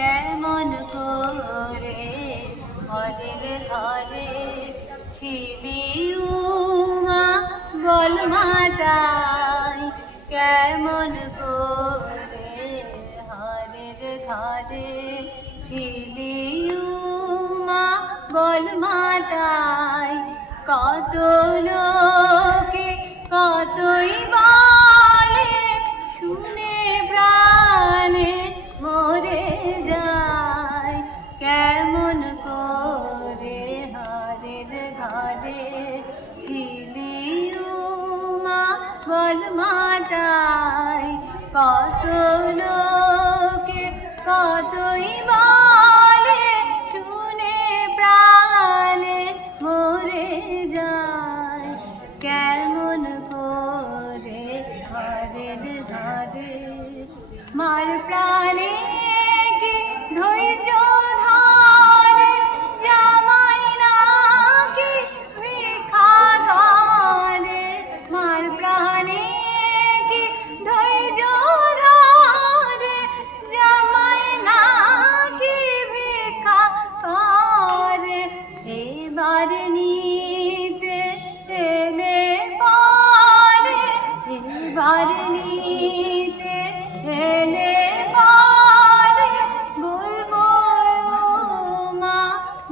কেমন করে ঘরের ঘরে ছিলি উমা বল মাতাই, কেমন করে ঘরের ঘরে ছিলি উমা বল মাতাই। কত লোকে কতই বলে শুনে প্রাণে মরে যায়, কেমন করে হারের ঘরে ছিলি উমা বল মাতাই। কত লোকে কতই বলে শুনে প্রাণে মরে যায়, কেমন করে ঘরের ঘরে মার প্রাণে কি ধৈর্য ধরে জামাই নাকি ভিক্ষা করে। মার প্রাণে কি ধৈর্য ধরে জামাই নাকি ভিক্ষা করে। এবার নিতে এলে পরে, এবার নিতে এলে পরে বলবো মা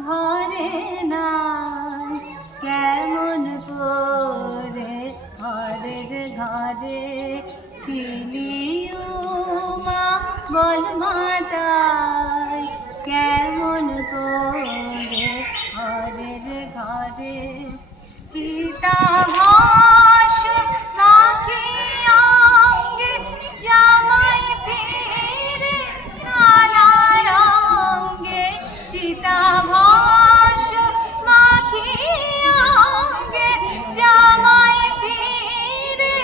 ঘরে নাই, কেমন করে ঘরের ঘরে ছিলি উমা বল মাতাই, কেমন করে ঘরের ঘরে চিতাভাস রাখি অঙ্গে জামাই ফিরে নানা রঙ্গে। চিতাভাস মাখি অঙ্গে জামাই ফিরে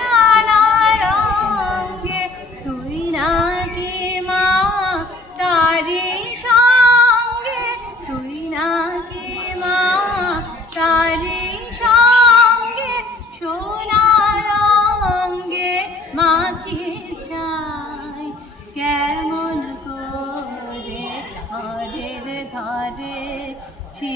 নানা রঙ্গে। তুই নাকি মা তারি সঙ্গে, তুই নাকি মা তারি সঙ্গে সোনা রঙ্গে মাখিস চাই, কেমন করে ঘরের ঘরে ছি